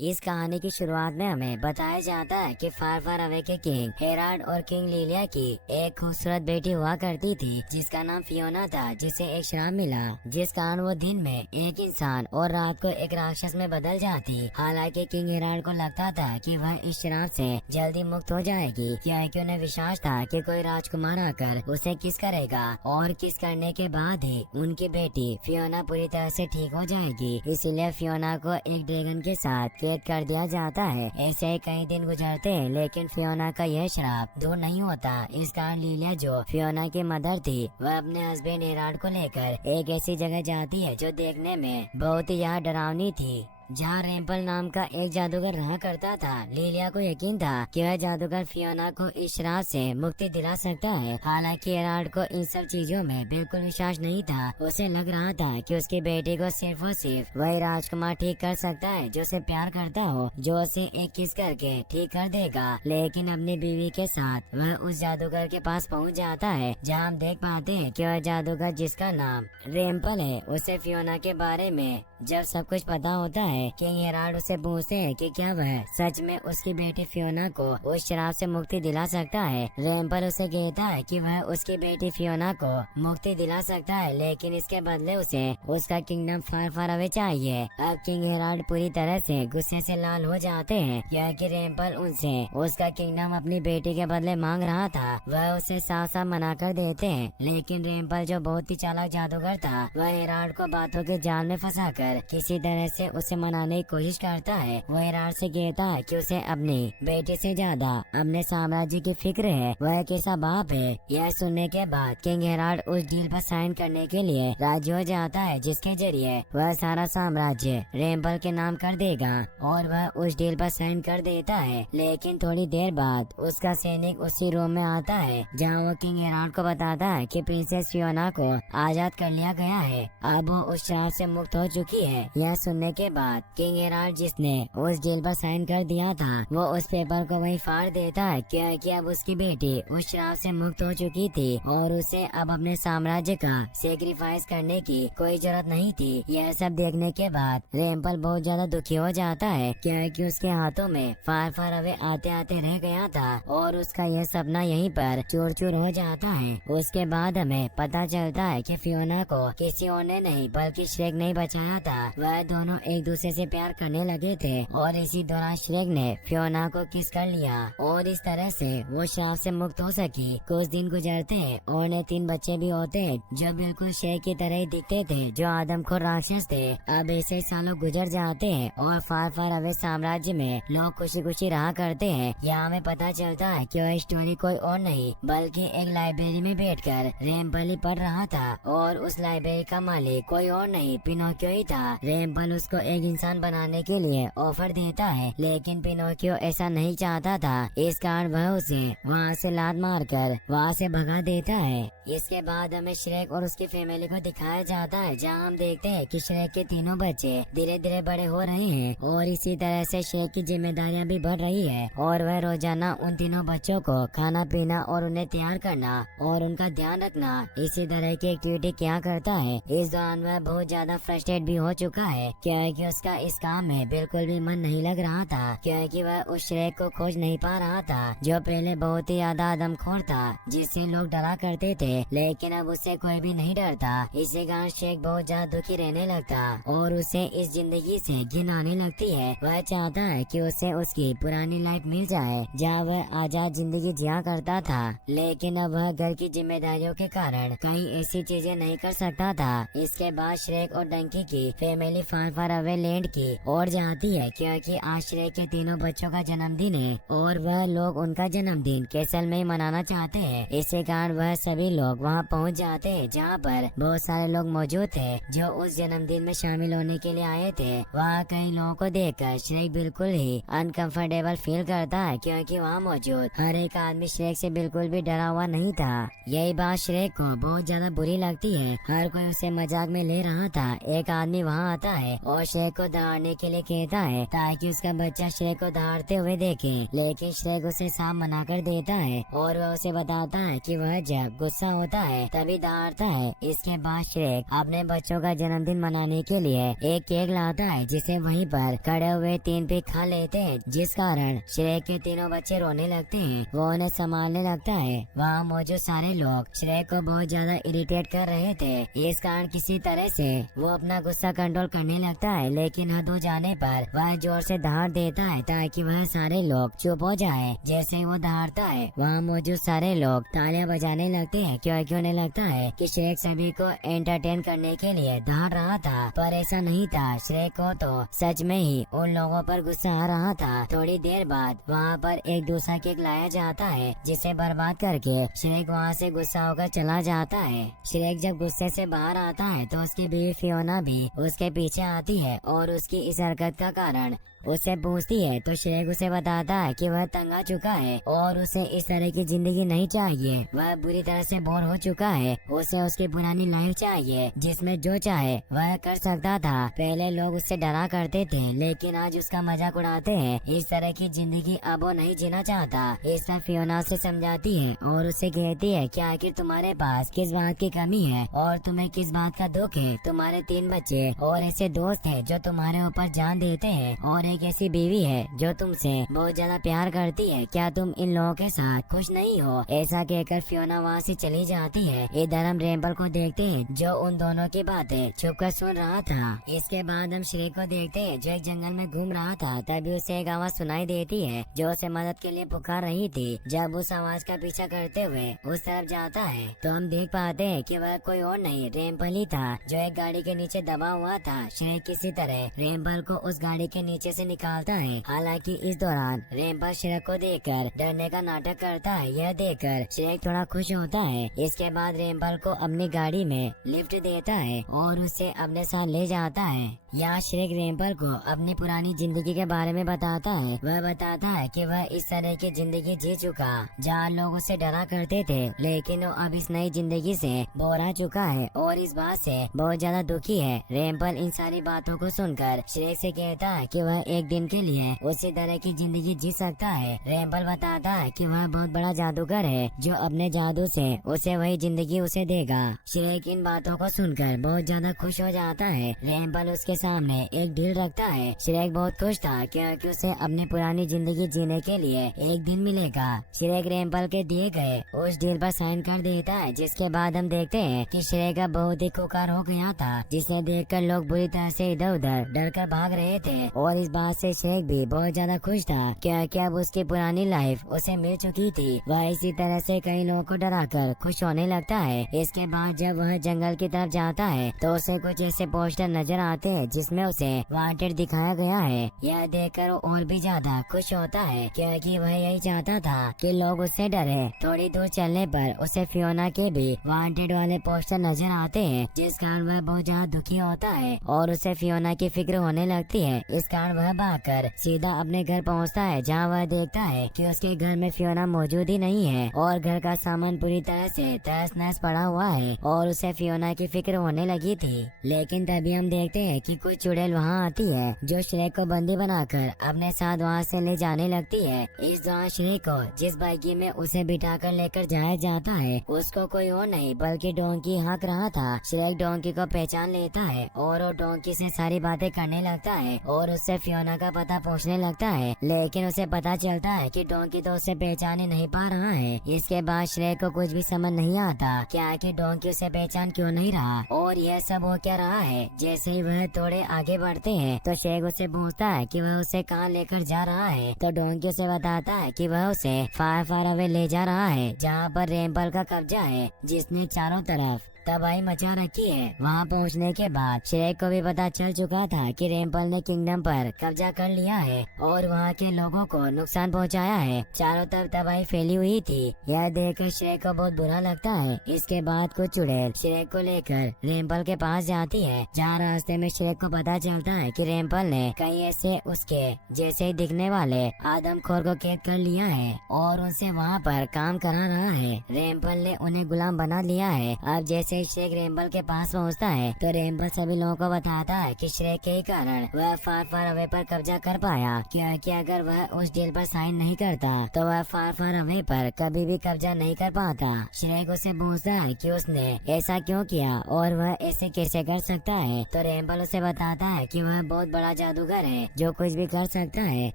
इस कहानी की शुरुआत में हमें बताया जाता है कि फार फार अवे के किंग हेराल्ड और किंग लिलिया की एक खूबसूरत बेटी हुआ करती थी जिसका नाम फियोना था, जिसे एक श्राप मिला जिस कारण वो दिन में एक इंसान और रात को एक राक्षस में बदल जाती। हालांकि किंग हेराल्ड को लगता था कि वह इस श्राप से जल्दी मुक्त हो जाएगी, क्योंकि उन्हें विश्वास था कि कोई राजकुमार आकर उसे किस करेगा और किस करने के बाद ही उनकी बेटी फियोना पूरी तरह से ठीक हो जाएगी। इसीलिए फियोना को एक ड्रैगन के साथ कैद कर दिया जाता है। ऐसे ही कई दिन गुजरते हैं, लेकिन फियोना का यह श्राप दूर नहीं होता। इस कारण लिलिया, जो फियोना की मदर थी, वह अपने हस्बैंड हेराल्ड को लेकर एक ऐसी जगह जाती है जो देखने में बहुत ही ज्यादा डरावनी थी, जहाँ रेम्पल नाम का एक जादूगर रहा करता था। लिलिया को यकीन था कि वह जादूगर फियोना को इस श्राप से मुक्ति दिला सकता है। हालांकि हेराल्ड को इन सब चीजों में बिल्कुल विश्वास नहीं था। उसे लग रहा था कि उसकी बेटी को सिर्फ और सिर्फ वही राजकुमार ठीक कर सकता है जो उसे प्यार करता हो, जो उसे एक किस करके ठीक कर देगा। लेकिन अपनी बीवी के साथ वह उस जादूगर के पास पहुँच जाता है, जहाँ हम देख पाते हैं कि वह जादूगर, जिसका नाम रेम्पल है, उसे फियोना के बारे में जब सब कुछ पता होता है, किंग हेराल्ड उसे पूछते हैं कि क्या वह सच में उसकी बेटी फियोना को उस शराब से मुक्ति दिला सकता है। रेम्पल उसे कहता है कि वह उसकी बेटी फियोना को मुक्ति दिला सकता है, लेकिन इसके बदले उसे उसका किंगडम फार फार अवे चाहिए। अब किंग हेराल्ड पूरी तरह से गुस्से से लाल हो जाते हैं, क्योंकि रेम्पल उनसे उसका किंगडम अपनी बेटी के बदले मांग रहा था। वह उसे साफ साफ मना कर देते हैं, लेकिन रेम्पल, जो बहुत ही चालाक जादूगर था, वह हेराल्ड को बातों के जाल में फंसाकर किसी तरह से उसे मनाने की कोशिश करता है। वो हेराल्ड से कहता है कि उसे अपनी बेटी से ज्यादा अपने साम्राज्य की फिक्र है, वह कैसा बाप है। यह सुनने के बाद किंग हेराल्ड उस डील पर साइन करने के लिए राजी हो जाता है, जिसके जरिए वह सारा साम्राज्य रेम्पल के नाम कर देगा, और वह उस डील पर साइन कर देता है। लेकिन थोड़ी देर बाद उसका सैनिक उसी रूम में आता है, जहाँ वो किंग हेराल्ड को बताता है कि प्रिंसेस फियोना को आजाद कर लिया गया है, अब वो उस श्राप से मुक्त हो चुकी है। यह सुनने के बाद किंग हेराल्ड, जिसने उस डील पर साइन कर दिया था, वो उस पेपर को वहीं फाड़ देता है, क्योंकि अब उसकी बेटी उस श्राप से मुक्त हो चुकी थी और उसे अब अपने साम्राज्य का सेक्रीफाइस करने की कोई जरूरत नहीं थी। यह सब देखने के बाद रेम्पल बहुत ज्यादा दुखी हो जाता है, क्योंकि उसके हाथों में फार फार अवे आते आते रह गया था और उसका यह सपना यहीं पर चूर चूर हो जाता है। उसके बाद हमें पता चलता है कि फियोना को किसी और ने नहीं बल्कि श्रेक ने बचाया था। वह दोनों एक दूसरे से प्यार करने लगे थे और इसी दौरान श्रेक ने फियोना को किस कर लिया और इस तरह से वो श्राप से मुक्त हो सकी। कुछ दिन गुजरते हैं और उन्हें 3 बच्चे भी होते हैं, जो बिल्कुल शेर की तरह ही दिखते थे, जो आदमखोर राक्षस थे। अब ऐसे सालों गुजर जाते हैं और फार फार अवे साम्राज्य में लोग खुशी खुशी रहा करते हैं। यहाँ हमें पता चलता है कि वह स्टोरी कोई और नहीं बल्कि एक लाइब्रेरी में बैठकर रेम्पल ही पढ़ रहा था, और उस लाइब्रेरी का मालिक कोई और नहीं पिनोकियो ही था। रेम्पल उसको एक इंसान बनाने के लिए ऑफर देता है, लेकिन पिनोकियो ऐसा नहीं चाहता था। इस कारण वह उसे वहाँ से लात मारकर वहाँ से भगा देता है। इसके बाद हमें श्रेक और उसकी फैमिली को दिखाया जाता है, जहाँ हम देखते हैं कि श्रेक के तीनों बच्चे धीरे धीरे बड़े हो रहे हैं और इसी तरह से श्रेक की जिम्मेदारियाँ भी बढ़ रही है, और वह रोजाना उन तीनों बच्चों को खाना पीना और उन्हें तैयार करना और उनका ध्यान रखना, इसी तरह की एक्टिविटी क्या करता है। इस दौरान वह बहुत ज्यादा फ्रस्ट्रेट भी हो चुका है, क्योंकि उसका इस काम में बिल्कुल भी मन नहीं लग रहा था, क्योंकि वह उस श्रेक को खोज नहीं पा रहा था, जो पहले बहुत ही ज्यादा आदमखोर था, जिससे लोग डरा करते थे, लेकिन अब उससे कोई भी नहीं डरता। इसी कारण श्रेक बहुत ज्यादा दुखी रहने लगता और उसे इस जिंदगी से घिन आने लगती है। वह चाहता है कि उसे उसकी पुरानी लाइफ मिल जाए, जहाँ वह आजाद जिंदगी जिया करता था, लेकिन अब वह घर की जिम्मेदारियों के कारण कई ऐसी चीजें नहीं कर सकता था। इसके बाद श्रेक और डंकी की फैमिली फार फार अवे लैंड की ओर जाती है, क्योंकि आज श्रेक के तीनों बच्चों का जन्मदिन है और वह लोग उनका जन्मदिन कैसल में ही मनाना चाहते हैं। इसी कारण वह सभी लोग वहां पहुंच जाते हैं, जहां पर बहुत सारे लोग मौजूद थे जो उस जन्मदिन में शामिल होने के लिए आए थे। वहाँ कई लोगों को देखकर श्रेक बिल्कुल ही अनकंफर्टेबल फील करता है, क्योंकि वहाँ मौजूद हर एक आदमी श्रेक से बिल्कुल भी डरा हुआ नहीं था। यही बात श्रेक को बहुत ज्यादा बुरी लगती है। हर कोई उसे मजाक में ले रहा था। एक आदमी बिल्ली वहाँ आता है और श्रेक को दहाड़ने के लिए कहता है ताकि उसका बच्चा श्रेक को दहाड़ते हुए देखे, लेकिन श्रेक उसे साफ मना कर देता है और वह उसे बताता है कि वह जब गुस्सा होता है तभी दहाड़ता है। इसके बाद श्रेक अपने बच्चों का जन्मदिन मनाने के लिए एक केक लाता है जिसे वहीं पर खड़े हुए 3 पीस खा लेते हैं, जिस कारण श्रेक के तीनों बच्चे रोने लगते हैं। वो उन्हें संभालने लगता है। वहाँ मौजूद सारे लोग श्रेक को बहुत ज्यादा इरिटेट कर रहे थे, इस कारण किसी तरह से वो अपना गुस्सा कंट्रोल करने लगता है, लेकिन हद हो जाने पर वह जोर से दहाड़ देता है ताकि वह सारे लोग चुप हो जाए। जैसे ही वो दहाड़ता है वहाँ मौजूद सारे लोग तालियां बजाने लगते हैं, क्योंकि उन्हें लगता है कि श्रेक सभी को एंटरटेन करने के लिए दहाड़ रहा था, पर ऐसा नहीं था। श्रेक को तो सच में ही उन लोगों पर गुस्सा आ रहा था। थोड़ी देर बाद वहाँ पर एक दूसरा केक लाया जाता है जिसे बर्बाद करके श्रेक वहाँ से गुस्सा होकर चला जाता है। श्रेक जब गुस्से से बाहर आता है तो उसकी बीवी फियोना भी उसके पीछे आती है और उसकी इस हरकत का कारण उससे पूछती है, तो श्रेक उसे बताता है कि वह तंग आ चुका है और उसे इस तरह की जिंदगी नहीं चाहिए। वह बुरी तरह से बोर हो चुका है। उसे उसकी पुरानी लाइफ चाहिए जिसमें जो चाहे वह कर सकता था। पहले लोग उससे डरा करते थे, लेकिन आज उसका मजाक उड़ाते हैं। इस तरह की जिंदगी अब वो नहीं जीना चाहता। इस तरह फियोना उसे समझाती है और उसे कहती है कि आखिर तुम्हारे पास किस बात की कमी है और तुम्हें किस बात का दुख है। तुम्हारे 3 बच्चे और ऐसे दोस्त हैं जो तुम्हारे ऊपर जान देते हैं और एक ऐसी बीवी है जो तुमसे बहुत ज्यादा प्यार करती है। क्या तुम इन लोगों के साथ खुश नहीं हो? ऐसा कहकर फियोना वहाँ से चली जाती है। इधर हम रेम्पल को देखते हैं जो उन दोनों की बातें छुपकर सुन रहा था। इसके बाद हम श्रेक को देखते हैं जो एक जंगल में घूम रहा था। तभी उसे एक आवाज सुनाई देती है जो उसे मदद के लिए पुकार रही थी। जब उस आवाज का पीछा करते हुए उस तरफ जाता है तो हम देख पाते हैं कि वह कोई और नहीं रेम्पल ही था जो एक गाड़ी के नीचे दबा हुआ था। श्रेक किसी तरह रेम्पल को उस गाड़ी के नीचे से निकालता है। हालांकि इस दौरान रेम्पल श्रेक को देखकर डरने का नाटक करता है। यह देखकर श्रेक थोड़ा खुश होता है। इसके बाद रेम्पल को अपनी गाड़ी में लिफ्ट देता है और उसे अपने साथ ले जाता है। यहाँ श्रेक रेम्पल को अपनी पुरानी जिंदगी के बारे में बताता है। वह बताता है कि वह इस तरह की जिंदगी जी चुका जहाँ लोग उसे डरा करते थे, लेकिन वो अब इस नई जिंदगी से बोर आ चुका है और इस बात से बहुत ज्यादा दुखी है। रेम्पल इन सारी बातों को सुनकर श्रेक से कहता है कि वह एक दिन के लिए उसी तरह की जिंदगी जी सकता है। रेम्पल बताता है कि वह बहुत बड़ा जादूगर है जो अपने जादू से उसे वही जिंदगी उसे देगा। श्रेक इन बातों को सुनकर बहुत ज्यादा खुश हो जाता है। रेम्पल उसके सामने एक डील रखता है। श्रेक बहुत खुश था क्योंकि उसे अपनी पुरानी जिंदगी जीने के लिए एक दिन मिलेगा। श्रेक रेम्पल के दिए गए उस डील पर साइन कर देता है, जिसके बाद हम देखते हैं कि श्रेक अब बहुत ही खुकार हो गया था, जिसे देखकर लोग बुरी तरह से इधर उधर डर कर भाग रहे थे। और इस बात से श्रेक भी बहुत ज्यादा खुश था क्योंकि अब उसकी पुरानी लाइफ उसे मिल चुकी थी। वह इसी तरह से कई लोगों को डराकर खुश होने लगता है। इसके बाद जब वह जंगल की तरफ जाता है तो उसे कुछ ऐसे पोस्टर नजर आते हैं जिसमें उसे वांटेड दिखाया गया है। यह देखकर वो और भी ज्यादा खुश होता है क्योंकि वह यही चाहता था कि लोग उससे डरे। थोड़ी दूर चलने पर उसे फियोना के भी वांटेड वाले पोस्टर नजर आते हैं, जिस कारण वह बहुत ज्यादा दुखी होता है और उसे फियोना की फिक्र होने लगती है। इस कारण वह भागकर सीधा अपने घर पहुंचता है, जहां वह देखता है कि उसके घर में फियोना मौजूद ही नहीं है और घर का सामान पूरी तरह से तहस नहस पड़ा हुआ है और उसे फियोना की फिक्र होने लगी थी। लेकिन तभी हम देखते हैं कि कुछ चुड़ैल वहाँ आती है जो श्रेक को बंदी बनाकर अपने साथ वहाँ से ले जाने लगती है। इस दौरान श्रेक को जिस बाइकी में उसे बिठाकर लेकर जाया जाता है उसको कोई और नहीं बल्कि डोंकी हाँक रहा था। श्रेक डोंकी को पहचान लेता है और वो डोंकी से सारी बातें करने लगता है और उससे फियोना का पता पूछने लगता है, लेकिन उसे पता चलता है कि डोंकी तो उसे पहचान ही नहीं पा रहा है। इसके बाद श्रेक को कुछ भी समझ नहीं आता कि आखिर डोंकी उसे पहचान क्यों नहीं रहा और यह सब हो क्या रहा है। जैसे ही वह थोड़े आगे बढ़ते हैं तो श्रेक उससे पूछता है कि वह उसे कहाँ लेकर जा रहा है, तो डोंकी उसे बताता है कि वह उसे फार फार अवे ले जा रहा है जहाँ पर रेम्पल का कब्जा है, जिसने चारों तरफ तबाही मचा रखी है। वहाँ पहुँचने के बाद श्रेक को भी पता चल चुका था कि रेम्पल ने किंगडम पर कब्जा कर लिया है और वहाँ के लोगों को नुकसान पहुँचाया है। चारों तरफ तबाही फैली हुई थी। यह देखकर श्रेक को बहुत बुरा लगता है। इसके बाद कुछ चुड़ैल श्रेक को लेकर रेम्पल के पास जाती है, जहाँ रास्ते में श्रेक को पता चलता है कि रेम्पल ने कई ऐसे उसके जैसे ही दिखने वाले आदमखोर को कैद कर लिया है और उनसे वहाँ पर काम करा रहा है। रेम्पल ने उन्हें गुलाम बना लिया है। अब जैसे जैसे ही श्रेक रेम्बल के पास पहुंचता है तो रेम्बल सभी लोगों को बताता है कि श्रेक के ही कारण वह फार फार अवे पर कब्जा कर पाया, क्योंकि अगर वह उस डील पर साइन नहीं करता तो वह फार फार अवे पर कभी भी कब्जा नहीं कर पाता। श्रेक उसे पूछता है कि उसने ऐसा क्यों किया और वह ऐसे कैसे कर सकता है, तो रेम्बल उसे बताता है कि वह बहुत बड़ा जादूगर है जो कुछ भी कर सकता है।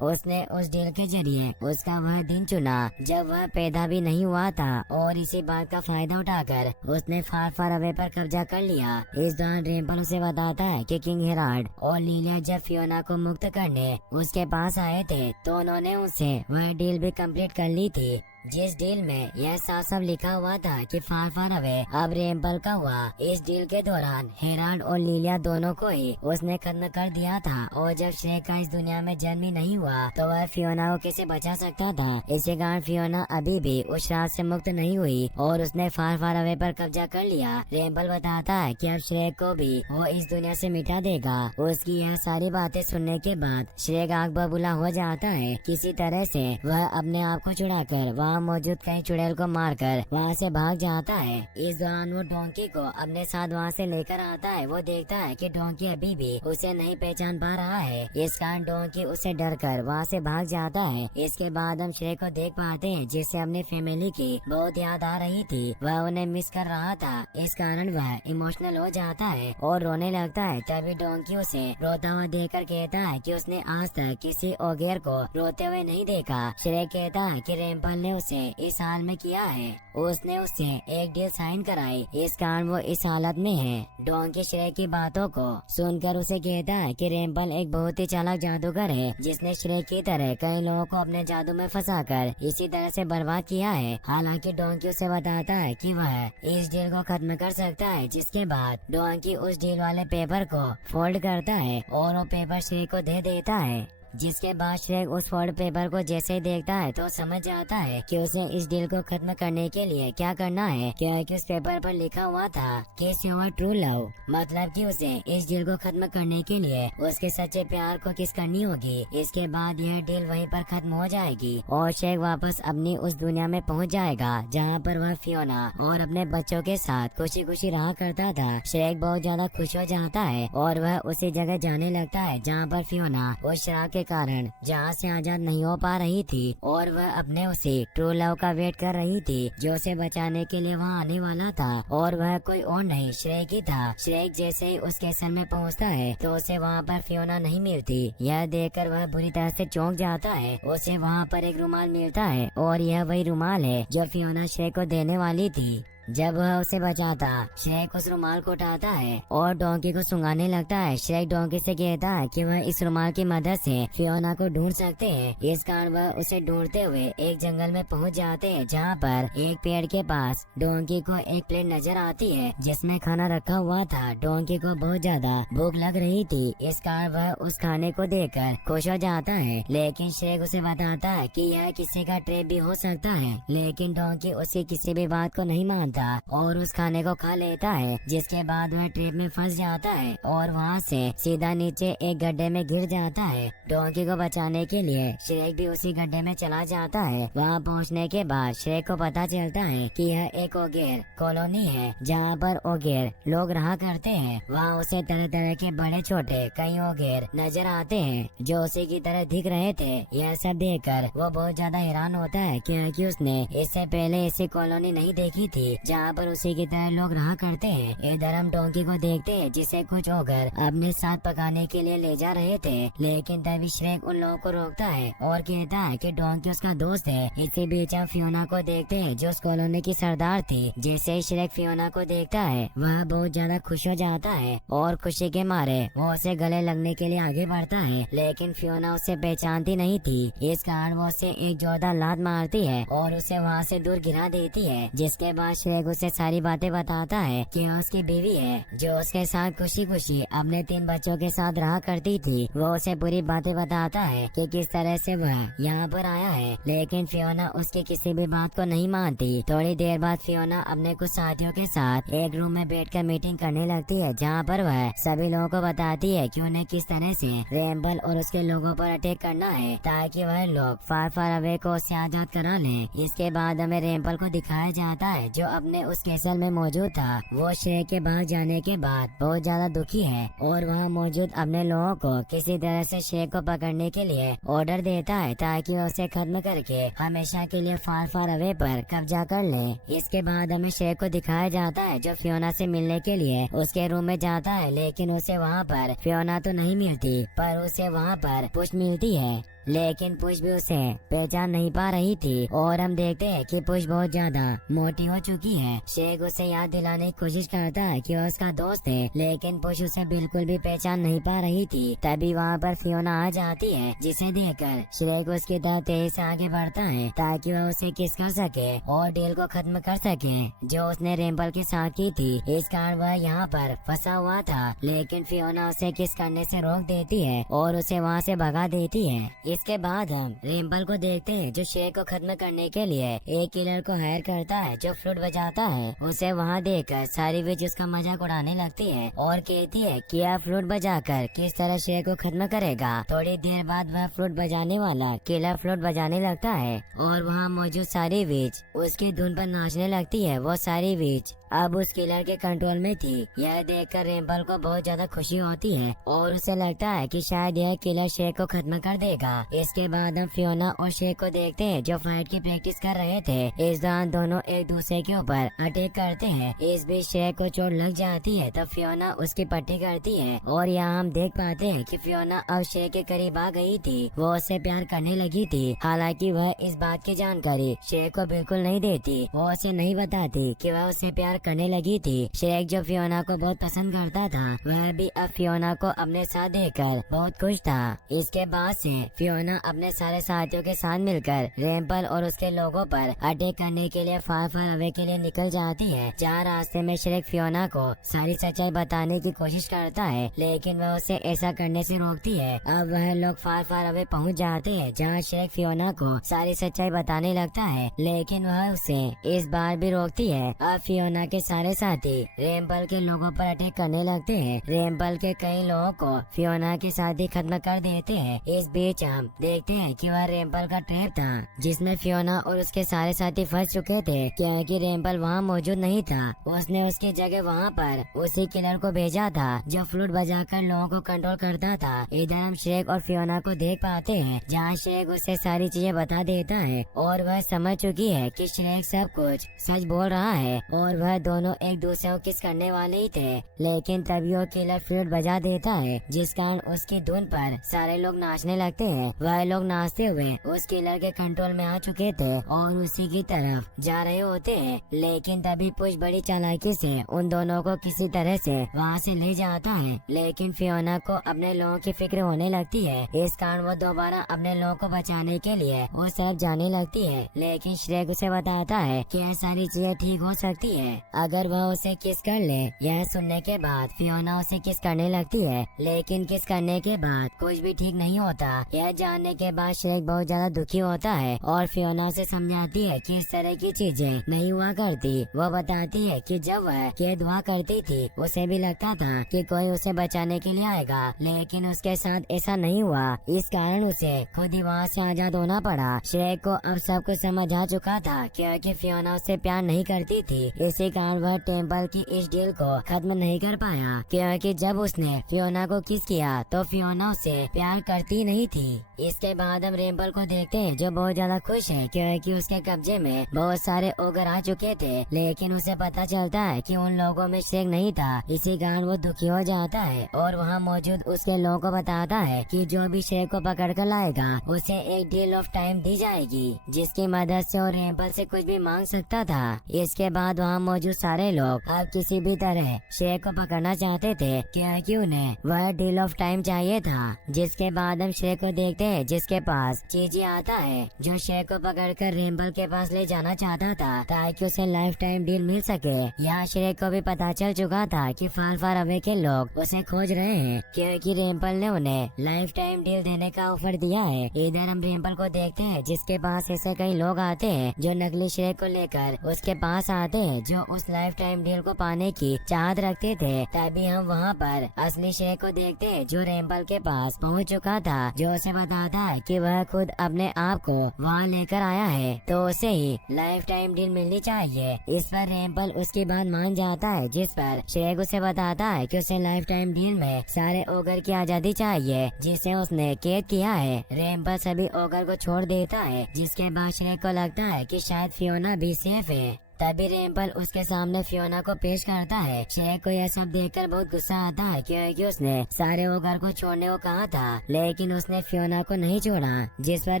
उसने उस डील के जरिए उसका वह दिन चुना जब वह पैदा भी नहीं हुआ था और इसी बात का फायदा उठाकर उसने फार फार अवे पर कब्जा कर लिया। इस दौरान रेम्बल उसे बताता है कि किंग हेराल्ड और लिलिया जब फियोना को मुक्त करने उसके पास आए थे तो उन्होंने उससे वह डील भी कंप्लीट कर ली थी, जिस डील में यह साफ साफ लिखा हुआ था कि फार फार अवे अब रेम्बल का हुआ। इस डील के दौरान हेराल्ड और लिलिया दोनों को ही उसने खत्म कर दिया था और जब श्रेक का इस दुनिया में जन्म ही नहीं हुआ तो वह फियोना को कैसे बचा सकता था। इसी कारण फियोना अभी भी उस श्राप से मुक्त नहीं हुई और उसने फार फार अवे पर कब्जा कर लिया। रेम्बल बताता है कि अब श्रेक को भी वो इस दुनिया से मिटा देगा। उसकी यह सारी बातें सुनने के बाद श्रेक आग बबूला हो जाता है। किसी तरह से वह अपने आप को छुड़ाकर वहाँ मौजूद कई चुड़ैल को मारकर वहाँ से भाग जाता है। इस दौरान वो डोंकी को अपने साथ वहाँ से लेकर आता है। वो देखता है कि डोंकी अभी भी उसे नहीं पहचान पा रहा है, इस कारण डोंकी उसे डरकर वहाँ से भाग जाता है। इसके बाद हम श्रेक को देख पाते हैं जिसे अपनी फैमिली की बहुत याद आ रही थी। वह उन्हें मिस कर रहा था, इस कारण वह इमोशनल हो जाता है और रोने लगता है। तभी डोंकी उसे रोता हुआ देखकर कहता है कि उसने आज तक किसी ओगेर को रोते हुए नहीं देखा। श्रेक कहता है कि रेम्पल ने उसे इस हाल में किया है, उसने उससे एक डील साइन कराई, इस कारण वो इस हालत में है। डोंकी श्रेक की बातों को सुनकर उसे कहता है कि रेम्पल एक बहुत ही चालाक जादूगर है जिसने श्रेक की तरह कई लोगों को अपने जादू में फंसाकर इसी तरह से बर्बाद किया है। हालांकि डोंकी उसे बताता है कि वह इस डील को खत्म कर सकता है, जिसके बाद डोंकी उस डील वाले पेपर को फोल्ड करता है और वो पेपर श्रेक को दे देता है। जिसके बाद श्रेक उस फोल्ड पेपर को जैसे ही देखता है तो समझ जाता है कि उसे इस डील को खत्म करने के लिए क्या करना है, क्योंकि उस पेपर पर लिखा हुआ था किस योर ट्रू लव, मतलब कि उसे इस डील को खत्म करने के लिए उसके सच्चे प्यार को किस करनी होगी। इसके बाद यह डील वहीं पर खत्म हो जाएगी और श्रेक वापस अपनी उस दुनिया में पहुंच जाएगा जहाँ पर वह फियोना और अपने बच्चों के साथ खुशी खुशी रहा करता था। श्रेक बहुत ज्यादा खुश हो जाता है और वह उसी जगह जाने लगता है जहाँ पर फियोना उस शराब के कारण जहाँ से आजाद नहीं हो पा रही थी और वह अपने उसे ट्रू लव का वेट कर रही थी जो उसे बचाने के लिए वहाँ आने वाला था, और वह कोई और नहीं श्रेक ही था। श्रेक जैसे ही उस स्टेशन में पहुँचता है तो उसे वहाँ पर फियोना नहीं मिलती। यह देखकर वह बुरी तरह से चौंक जाता है। उसे वहाँ पर एक रुमाल मिलता है और यह वही रुमाल है जो फियोना श्रेक को देने वाली थी। जब वह उसे बचाता, श्रेक उस रुमाल को उठाता है और डोंकी को सुंघाने लगता है। श्रेक डोंकी से कहता है कि वह इस रुमाल की मदद से फियोना को ढूंढ सकते हैं। इस कारण वह उसे ढूंढते हुए एक जंगल में पहुंच जाते हैं जहां पर एक पेड़ के पास डोंकी को एक प्लेट नजर आती है जिसमें खाना रखा हुआ था। डोंकी को बहुत ज्यादा भूख लग रही थी, इस कारण वह उस खाने को देखकर खुश हो जाता है, लेकिन श्रेक उसे बताता है कि यह किसी का ट्रैप भी हो सकता है। लेकिन डोंकी उसकी किसी भी बात को नहीं मानता और उस खाने को खा लेता है, जिसके बाद वह ट्रैप में फंस जाता है और वहाँ से सीधा नीचे एक गड्ढे में गिर जाता है। डोंकी को बचाने के लिए श्रेक भी उसी गड्ढे में चला जाता है। वहाँ पहुँचने के बाद श्रेक को पता चलता है कि यह एक ओगेर कॉलोनी है जहाँ पर ओगेर लोग रहा करते हैं। वहाँ उसे तरह तरह के बड़े छोटे कई ओगेर नजर आते हैं जो उसी की तरह दिख रहे थे। यह सब देखकर वो बहुत ज्यादा हैरान होता है क्योंकि उसने इससे पहले ऐसी कॉलोनी नहीं देखी थी जहाँ पर उसी की तरह लोग रहा करते हैं। इधर हम डोंकी को देखते हैं जिसे कुछ ओगर अपने साथ पकाने के लिए ले जा रहे थे, लेकिन तभी श्रेक उन लोगों को रोकता है और कहता है कि डोंकी उसका दोस्त है। इसी बीच हम फियोना को देखते हैं जो उस कॉलोनी की सरदार थी। जैसे ही श्रेक फियोना को देखता है वह बहुत ज्यादा खुश हो जाता है और खुशी के मारे वो उसे गले लगने के लिए आगे बढ़ता है, लेकिन फियोना उसे पहचानती नहीं थी। इस कारण वो उसे एक जोरदार लात मारती है और उसे वहाँ से दूर गिरा देती है। जिसके बाद श्रेक उसे सारी बातें बताता है कि वह उसकी बीवी है जो उसके साथ खुशी खुशी अपने 3 बच्चों के साथ रहा करती थी। वो उसे पूरी बातें बताता है कि किस तरह से वह यहाँ पर आया है, लेकिन फियोना उसकी किसी भी बात को नहीं मानती। थोड़ी देर बाद फियोना अपने कुछ साथियों के साथ एक रूम में बैठकर मीटिंग करने लगती है जहाँ पर वह सभी लोगों को बताती है कि उन्हें किस तरह से रेम्बल और उसके लोगों पर अटैक करना है ताकि वह लोग फार फार अवे को उससे आजाद करा लें। इसके बाद हमें रेम्बल को दिखाया जाता है जो अपने उस कैसल में मौजूद था। वो श्रेक के भाग जाने के बाद बहुत ज्यादा दुखी है और वहाँ मौजूद अपने लोगों को किसी तरह से श्रेक को पकड़ने के लिए ऑर्डर देता है ताकि वो उसे खत्म करके हमेशा के लिए फार फार अवे पर कब्जा कर ले। इसके बाद हमें श्रेक को दिखाया जाता है जो फियोना से मिलने के लिए उसके रूम में जाता है, लेकिन उसे वहाँ पर फियोना तो नहीं मिलती पर उसे वहाँ पर पुश मिलती है। लेकिन पुश भी उसे पहचान नहीं पा रही थी और हम देखते हैं कि पुश बहुत ज्यादा मोटी हो चुकी है। श्रेक उसे याद दिलाने की कोशिश करता है कि वो उसका दोस्त है, लेकिन पुश उसे बिल्कुल भी पहचान नहीं पा रही थी। तभी वहाँ पर फियोना आ जाती है, जिसे देखकर श्रेक उसकी तरफ तेजी से आगे बढ़ता है ताकि वह उसे किस कर सके और डील को खत्म कर सके जो उसने रेम्पल के साथ की थी। इस कारण वह यहाँ पर फंसा हुआ था, लेकिन फियोना उसे किस करने से रोक देती है और उसे वहाँ से भगा देती है। इसके बाद हम रेम्पल को देखते हैं जो श्रेक को खत्म करने के लिए एक किलर को हायर करता है जो फ्लूट बजाता है। उसे वहाँ देखकर सारी विच उसका मजाक उड़ाने लगती है और कहती है कि आप फ्लूट बजाकर किस तरह श्रेक को खत्म करेगा। थोड़ी देर बाद वह फ्लूट बजाने वाला किलर फ्लूट बजाने लगता है और वहाँ मौजूद सारी विच उसकी धुन पर नाचने लगती है। वो सारी विच अब उस किलर के कंट्रोल में थी। यह देखकर रेम्पल को बहुत ज्यादा खुशी होती है और उसे लगता है कि शायद यह किलर श्रेक को खत्म कर देगा। इसके बाद हम फियोना और श्रेक को देखते हैं जो फाइट की प्रैक्टिस कर रहे थे। इस दौरान दोनों एक दूसरे के ऊपर अटैक करते हैं। इस बीच श्रेक को चोट लग जाती है तब फियोना उसकी पट्टी करती है और यहाँ हम देख पाते हैं कि फियोना अब श्रेक के करीब आ गई थी। वो उससे प्यार करने लगी थी, हालांकि वह इस बात की जानकारी श्रेक को बिल्कुल नहीं देती। वो उसे नहीं बताती कि वह उससे प्यार करने लगी थी। श्रेक जो फियोना को बहुत पसंद करता था वह भी अब फियोना को अपने साथ देखकर बहुत खुश था। इसके बाद से फियोना अपने सारे साथियों के साथ मिलकर रेम्पल और उसके लोगों पर अटैक करने के लिए फार फार अवे के लिए निकल जाती है। जहाँ रास्ते में श्रेक फियोना को सारी सच्चाई बताने की कोशिश करता है, लेकिन वह उसे ऐसा करने से रोकती है। अब वह लोग फार फार अवे पहुँच जाते हैं जहाँ श्रेक फियोना को सारी सच्चाई बताने लगता है, लेकिन वह उसे इस बार भी रोकती है। अब फियोना के सारे साथी रेम्पल के लोगों पर अटैक करने लगते हैं। रेम्पल के कई लोगों को फियोना के साथ ही खत्म कर देते हैं। इस बीच हम देखते हैं कि वह रेम्पल का ट्रैप था जिसमें फियोना और उसके सारे साथी फंस चुके थे, क्योंकि रेम्पल वहाँ मौजूद नहीं था। उसने उसकी जगह वहाँ पर उसी किलर को भेजा था जो फ्लूट बजाकर लोगों को कंट्रोल करता था। इधर हम श्रेक और फियोना को देख पाते हैं जहाँ श्रेक उसे सारी चीजें बता देता है और वह समझ चुकी है कि श्रेक सब कुछ सच बोल रहा है और वह दोनों एक दूसरे को किस करने वाले ही थे। लेकिन तभी वो किलर फ्लूट बजा देता है जिस कारण उसकी धुन पर सारे लोग नाचने लगते हैं। वह लोग नाचते हुए उस किलर के कंट्रोल में आ चुके थे और उसी की तरफ जा रहे होते हैं, लेकिन तभी पुश बड़ी चालाकी से उन दोनों को किसी तरह से वहाँ से ले जाता है। लेकिन फियोना को अपने लोगों की फिक्र होने लगती है, इस कारण वो दोबारा अपने लोगों को बचाने के लिए उस तरफ जाने लगती है। लेकिन श्रेक उसे बताता है कि यह सारी चीजें ठीक हो सकती है अगर वह उसे किस कर ले। यह सुनने के बाद फियोना उसे किस करने लगती है, लेकिन किस करने के बाद कुछ भी ठीक नहीं होता। यह जानने के बाद श्रेक बहुत ज्यादा दुखी होता है और फियोना से समझाती है कि इस तरह की चीजें नहीं हुआ करती। वो बताती है कि जब वह कैद हुआ करती थी उसे भी लगता था कि कोई उसे बचाने के लिए आएगा, लेकिन उसके साथ ऐसा नहीं हुआ। इस कारण उसे खुद ही वहाँ से आजाद होना पड़ा। श्रेक को अब सब कुछ समझ आ चुका था क्योंकि फियोना उससे प्यार नहीं करती थी। इसी कारण वह टेम्पल की इस डील को खत्म नहीं कर पाया, क्योंकि जब उसने फियोना को किस किया तो फियोना उससे प्यार करती नहीं थी। इसके बाद हम रेम्पल को देखते हैं जो बहुत ज्यादा खुश है क्योंकि उसके कब्जे में बहुत सारे ओगर आ चुके थे, लेकिन उसे पता चलता है कि उन लोगों में श्रेक नहीं था। इसी कारण वो दुखी हो जाता है और वहाँ मौजूद उसके लोगों को बताता है कि जो भी श्रेक को पकड़ कर लाएगा उसे एक डील ऑफ टाइम दी जाएगी जिसकी मदद से वो रेम्पल से कुछ भी मांग सकता था। इसके बाद वहाँ मौजूद सारे लोग अब किसी भी तरह श्रेक को पकड़ना चाहते थे क्योंकि उन्हें वह डील ऑफ टाइम चाहिए था। जिसके बाद हम श्रेक को देखते हैं जिसके पास चीजी आता है जो श्रेक को पकड़कर रेम्पल के पास ले जाना चाहता था ताकि उसे लाइफ टाइम डील मिल सके। यहाँ श्रेक को भी पता चल चुका था कि फार फार अवे के लोग उसे खोज रहे हैं क्योंकि रेम्पल ने उन्हें लाइफ टाइम डील देने का ऑफर दिया है। इधर हम रेम्पल को देखते हैं जिसके पास ऐसे कई लोग आते हैं जो नकली श्रेक को लेकर उसके पास आते हैं जो उस लाइफ टाइम डील को पाने की चाहत रखते थे। तभी हम वहाँ पर असली श्रेक को देखते हैं जो रेम्पल के पास पहुँच चुका था, जो उसे बता बताता है कि वह खुद अपने आप को वहाँ लेकर आया है, तो उसे ही लाइफ टाइम डील मिलनी चाहिए। इस पर रेम्पल उसकी बात मान जाता है, जिस पर श्रेक उसे बताता है कि उसे लाइफ टाइम डील में सारे ओगर की आजादी चाहिए जिसे उसने कैद किया है। रेम्पल सभी ओगर को छोड़ देता है, जिसके बाद श्रेक को लगता है कि शायद फियोना भी सेफ है। तभी रेम्पल उसके सामने फियोना को पेश करता है। श्रेक को यह सब देखकर बहुत गुस्सा आता है, क्योंकि उसने सारे ओगर को छोड़ने को कहा था, लेकिन उसने फियोना को नहीं छोड़ा। जिस पर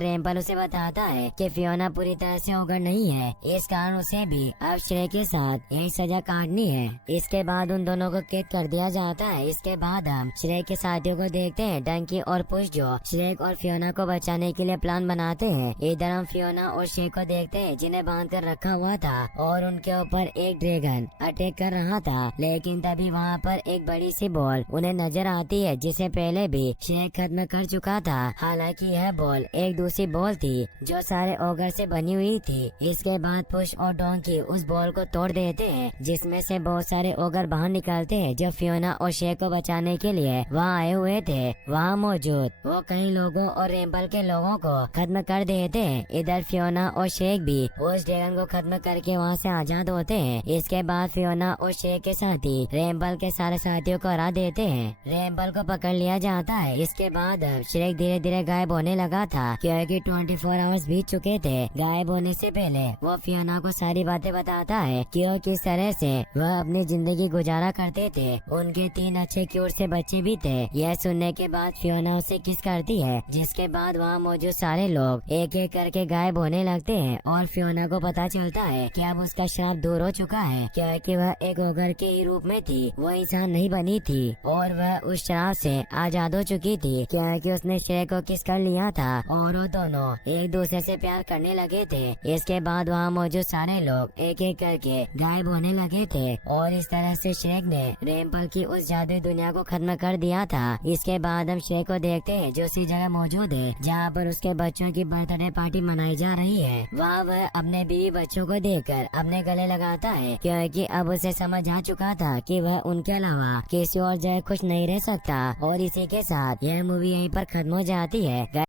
रेम्पल उसे बताता है कि फियोना पूरी तरह से ओगर नहीं है, इस कारण उसे भी अब श्रेक के साथ यही सजा काटनी है। इसके बाद उन दोनों को कैद कर दिया जाता है। इसके बाद हम श्रेक के साथियों को देखते हैं, डंकी और पुश, जो श्रेक और फियोना को बचाने के लिए प्लान बनाते हैं। इधर हम फियोना और श्रेक को देखते हैं, जिन्हें बांध कर रखा हुआ था और उनके ऊपर एक ड्रैगन अटैक कर रहा था। लेकिन तभी वहाँ पर एक बड़ी सी बॉल उन्हें नजर आती है, जिसे पहले भी श्रेक खत्म कर चुका था। हालांकि यह बॉल एक दूसरी बॉल थी जो सारे ओगर से बनी हुई थी। इसके बाद पुश और डोंकी उस बॉल को तोड़ देते हैं, जिसमें से बहुत सारे ओगर बाहर निकलते हैं, जो फियोना और श्रेक को बचाने के लिए वहाँ आए हुए थे। वहाँ मौजूद वो कई लोगों और रेम्पल के लोगों को खत्म कर देते हैं। इधर फियोना और श्रेक भी उस ड्रैगन को खत्म करके वहाँ से आजाद होते हैं। इसके बाद फियोना और श्रेक के साथी रेम्पल के सारे साथियों को हरा देते हैं। रेम्पल को पकड़ लिया जाता है। इसके बाद अब श्रेक धीरे धीरे गायब होने लगा था, क्योंकि 24 आवर्स बीत चुके थे। गायब होने से पहले वो फियोना को सारी बातें बताता है कि वो किस तरह से वह अपनी जिंदगी गुजारा करते थे। उनके 3 अच्छे क्यूट से बच्चे भी थे। यह सुनने के बाद फियोना उसे किस करती है, जिसके बाद वहाँ मौजूद सारे लोग एक एक करके गायब होने लगते हैं और फियोना को पता चलता है कि अब उसका श्राप दूर हो चुका है, क्योंकि वह एक ओगर के ही रूप में थी, वो इंसान नहीं बनी थी और वह उस श्राप से आजाद हो चुकी थी, क्योंकि उसने श्रेक को किस कर लिया था और वो दोनों एक दूसरे से प्यार करने लगे थे। इसके बाद वहाँ मौजूद सारे लोग एक एक करके गायब होने लगे थे और इस तरह से श्रेक ने रेम्पल की उस जादुई दुनिया को खत्म कर दिया था। इसके बाद हम श्रेक को देखते हैं, जो उसी जगह मौजूद है जहाँ पर उसके बच्चों की बर्थडे पार्टी मनाई जा रही है। वहाँ वह अपने बीवी बच्चों को देखकर अपने गले लगाता है, क्योंकि अब उसे समझ आ चुका था कि वह उनके अलावा किसी और जगह खुश नहीं रह सकता। और इसी के साथ यह मूवी यहीं पर खत्म हो जाती है।